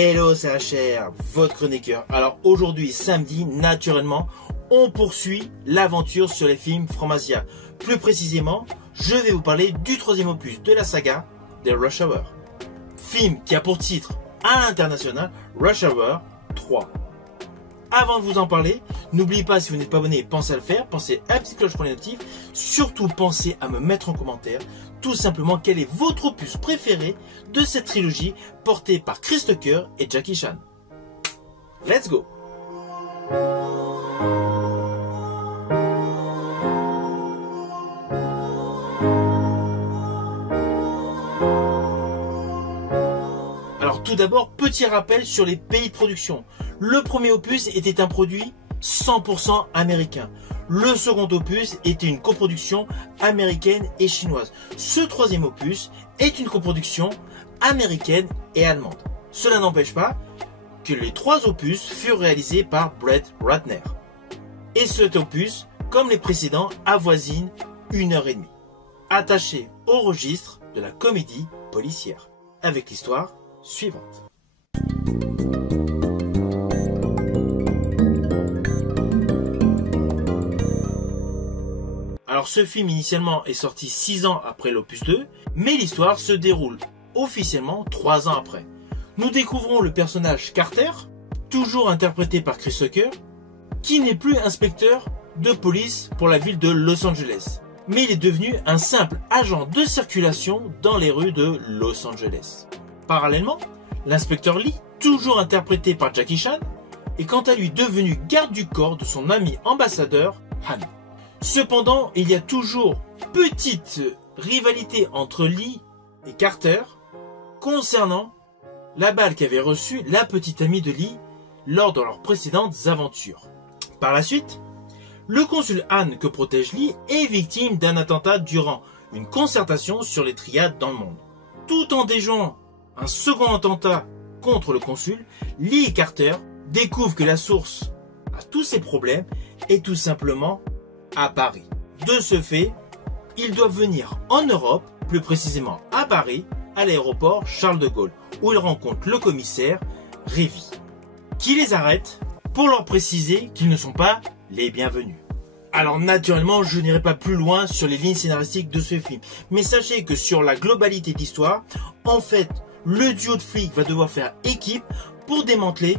Hello, c'est HR, votre chroniqueur. Alors aujourd'hui, samedi, naturellement, on poursuit l'aventure sur les films Franc-Masia. Plus précisément, je vais vous parler du troisième opus de la saga des Rush Hour. Film qui a pour titre à l'international Rush Hour 3. Avant de vous en parler, n'oubliez pas, si vous n'êtes pas abonné, pensez à le faire, pensez à la petite cloche pour les notifs, surtout pensez à me mettre en commentaire tout simplement quel est votre opus préféré de cette trilogie portée par Chris Tucker et Jackie Chan. Let's go! Alors tout d'abord, petit rappel sur les pays de production. Le premier opus était un produit 100% américain. Le second opus était une coproduction américaine et chinoise. Ce troisième opus est une coproduction américaine et allemande. Cela n'empêche pas que les trois opus furent réalisés par Brett Ratner. Et cet opus, comme les précédents, avoisine 1h30. Attaché au registre de la comédie policière. Avec l'histoire suivante. Alors ce film initialement est sorti 6 ans après l'opus 2, mais l'histoire se déroule officiellement 3 ans après. Nous découvrons le personnage Carter, toujours interprété par Chris Tucker, qui n'est plus inspecteur de police pour la ville de Los Angeles, mais il est devenu un simple agent de circulation dans les rues de Los Angeles. Parallèlement, l'inspecteur Lee, toujours interprété par Jackie Chan, est quant à lui devenu garde du corps de son ami ambassadeur Han. Cependant, il y a toujours petite rivalité entre Lee et Carter concernant la balle qu'avait reçue la petite amie de Lee lors de leurs précédentes aventures. Par la suite, le consul Han que protège Lee est victime d'un attentat durant une concertation sur les triades dans le monde. Tout en déjouant un second attentat contre le consul, Lee et Carter découvrent que la source à tous ces problèmes est tout simplement à Paris. De ce fait, ils doivent venir en Europe, plus précisément à Paris, à l'aéroport Charles de Gaulle, où ils rencontrent le commissaire Révy, qui les arrête pour leur préciser qu'ils ne sont pas les bienvenus. Alors naturellement, je n'irai pas plus loin sur les lignes scénaristiques de ce film, mais sachez que sur la globalité de l'histoire, en fait, le duo de flics va devoir faire équipe pour démanteler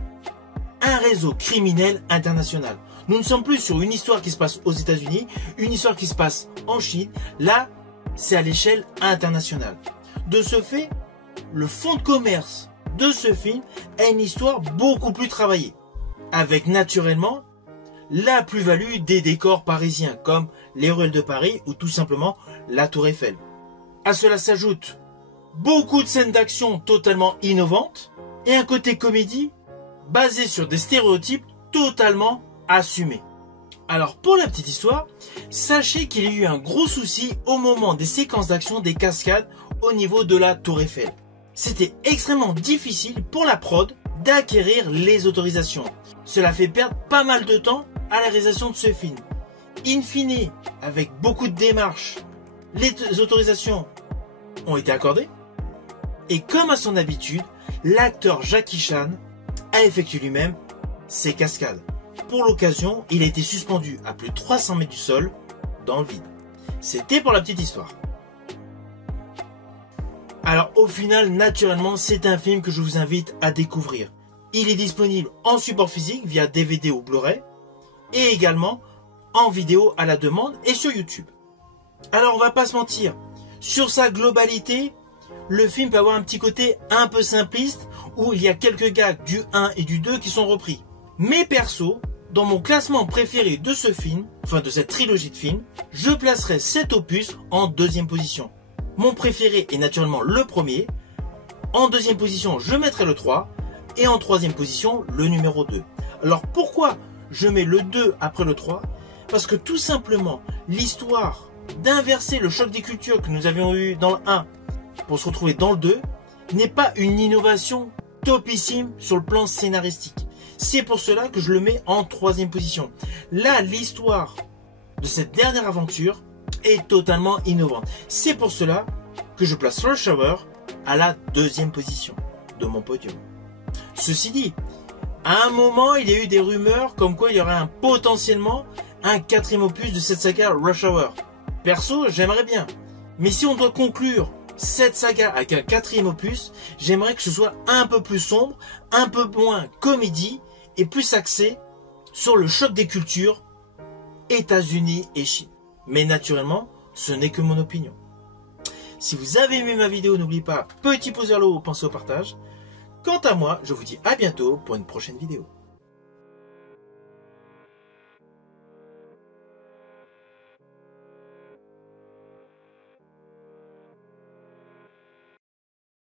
un réseau criminel international. Nous ne sommes plus sur une histoire qui se passe aux États-Unis, une histoire qui se passe en Chine. Là, c'est à l'échelle internationale. De ce fait, le fond de commerce de ce film est une histoire beaucoup plus travaillée, avec naturellement la plus-value des décors parisiens, comme les ruelles de Paris ou tout simplement la Tour Eiffel. À cela s'ajoute beaucoup de scènes d'action totalement innovantes et un côté comédie basé sur des stéréotypes totalement assumés. Alors pour la petite histoire, sachez qu'il y a eu un gros souci au moment des séquences d'action des cascades au niveau de la Tour Eiffel. C'était extrêmement difficile pour la prod d'acquérir les autorisations. Cela fait perdre pas mal de temps à la réalisation de ce film. In fine, avec beaucoup de démarches, les autorisations ont été accordées. Et comme à son habitude, l'acteur Jackie Chan a effectué lui-même ses cascades. Pour l'occasion, il a été suspendu à plus de 300 mètres du sol dans le vide. C'était pour la petite histoire. Alors au final, naturellement, c'est un film que je vous invite à découvrir. Il est disponible en support physique via DVD ou Blu-ray et également en vidéo à la demande et sur YouTube. Alors on va pas se mentir, sur sa globalité, le film peut avoir un petit côté un peu simpliste où il y a quelques gags du 1 et du 2 qui sont repris. Mais perso, dans mon classement préféré de ce film, enfin de cette trilogie de films, je placerai cet opus en deuxième position. Mon préféré est naturellement le premier. En deuxième position, je mettrai le 3. Et en troisième position, le numéro 2. Alors pourquoi je mets le 2 après le 3 ? Parce que tout simplement, l'histoire d'inverser le choc des cultures que nous avions eu dans le 1 pour se retrouver dans le 2 n'est pas une innovation topissime sur le plan scénaristique. C'est pour cela que je le mets en troisième position. Là, l'histoire de cette dernière aventure est totalement innovante. C'est pour cela que je place Rush Hour à la deuxième position de mon podium. Ceci dit, à un moment, il y a eu des rumeurs comme quoi il y aurait potentiellement un 4e opus de cette saga Rush Hour. Perso, j'aimerais bien. Mais si on doit conclure cette saga avec un 4e opus, j'aimerais que ce soit un peu plus sombre, un peu moins comédie et plus axé sur le choc des cultures États-Unis et Chine. Mais naturellement, ce n'est que mon opinion. Si vous avez aimé ma vidéo, n'oubliez pas, petit pouce vers le haut, pensez au partage. Quant à moi, je vous dis à bientôt pour une prochaine vidéo.